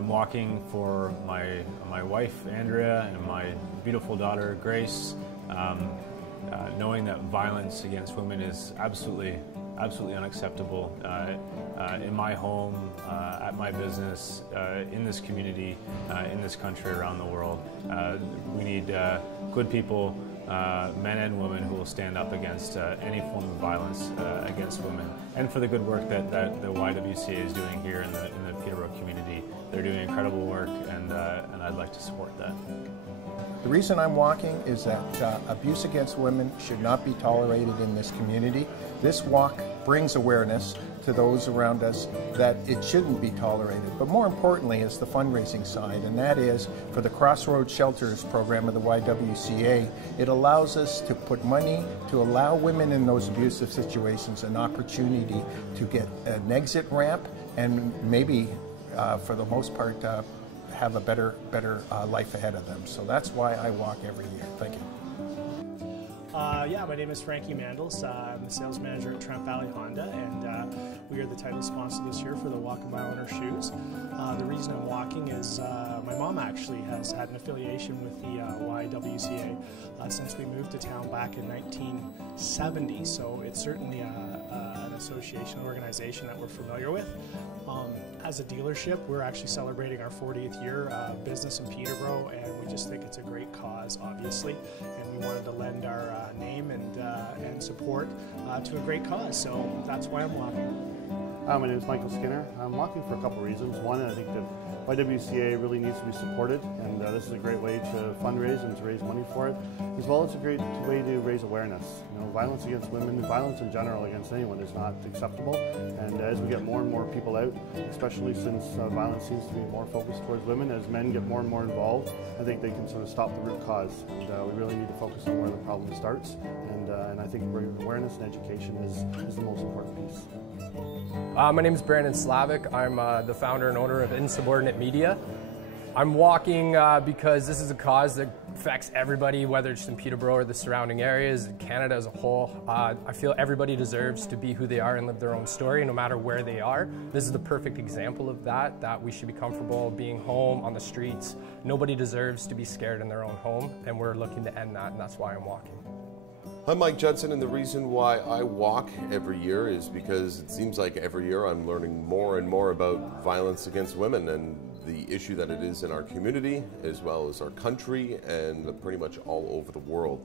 I'm walking for my wife, Andrea, and my beautiful daughter, Grace, knowing that violence against women is absolutely unacceptable in my home, at my business, in this community, in this country, around the world. We need good people, men and women, who will stand up against any form of violence against women, and for the good work that the YWCA is doing here in the Peterborough community. They're doing incredible work, and I'd like to support that. The reason I'm walking is that abuse against women should not be tolerated in this community. This walk brings awareness to those around us that it shouldn't be tolerated. But more importantly is the fundraising side, and that is for the Crossroads Shelters program of the YWCA. It allows us to put money to allow women in those abusive situations an opportunity to get an exit ramp and maybe, for the most part, have a better life ahead of them. So that's why I walk every year. Thank you. Yeah, my name is Frankie Mandels. I'm the sales manager at Trent Honda, and we are the title sponsor this year for the Walk a Mile in Our Shoes. The reason I'm walking is my mom actually has had an affiliation with the YWCA since we moved to town back in 1970, so it's certainly an association, organization that we're familiar with. As a dealership, we're actually celebrating our 40th year business in Peterborough, and we just think it's a great cause, obviously, and we wanted to lend our name and support to a great cause, so that's why I'm walking. My name is Michael Skinner. I'm walking for a couple reasons. One, I think that YWCA really needs to be supported, and this is a great way to fundraise and to raise money for it, as well as a great way to raise awareness. You know, violence against women, violence in general against anyone is not acceptable, and as we get more and more people out, especially since violence seems to be more focused towards women, as men get more and more involved, I think they can sort of stop the root cause, and we really need to focus on where the problem starts, and I think awareness and education is the most important piece. My name is Brandon Slavic. I'm the founder and owner of Insubordinate Media. I'm walking because this is a cause that affects everybody, whether it's in Peterborough or the surrounding areas, Canada as a whole. I feel everybody deserves to be who they are and live their own story, no matter where they are. This is the perfect example of that we should be comfortable being home, on the streets. Nobody deserves to be scared in their own home, and we're looking to end that, and that's why I'm walking. I'm Mike Judson, and the reason why I walk every year is because it seems like every year I'm learning more and more about violence against women and the issue that it is in our community, as well as our country, and pretty much all over the world.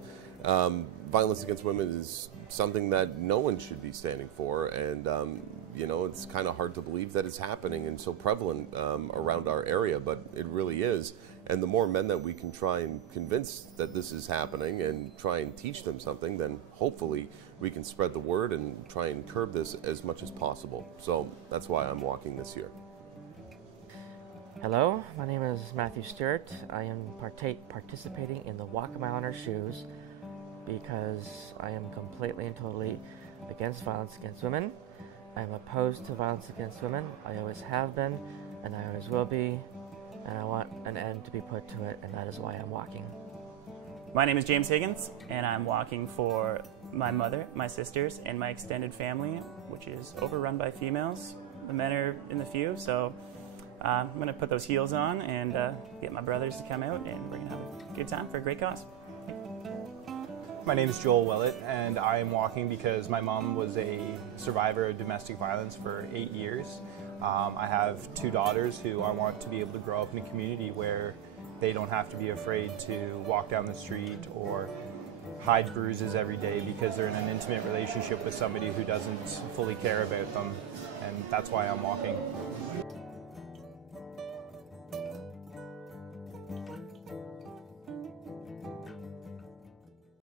Violence against women is something that no one should be standing for, and you know, it's kind of hard to believe that it's happening and so prevalent around our area, but it really is. And the more men that we can try and convince that this is happening and try and teach them something, then hopefully we can spread the word and try and curb this as much as possible. So that's why I'm walking this year. Hello, my name is Matthew Stewart. I am participating in the Walk a Mile in Our Shoes because I am completely and totally against violence against women. I am opposed to violence against women. I always have been, and I always will be, and I want an end to be put to it, and that is why I'm walking. My name is James Higgins, and I'm walking for my mother, my sisters, and my extended family, which is overrun by females. The men are in the few, so I'm going to put those heels on and get my brothers to come out, and we're going to have a good time for a great cause. My name is Joel Willett, and I am walking because my mom was a survivor of domestic violence for 8 years. I have 2 daughters who I want to be able to grow up in a community where they don't have to be afraid to walk down the street or hide bruises every day because they're in an intimate relationship with somebody who doesn't fully care about them, and that's why I'm walking.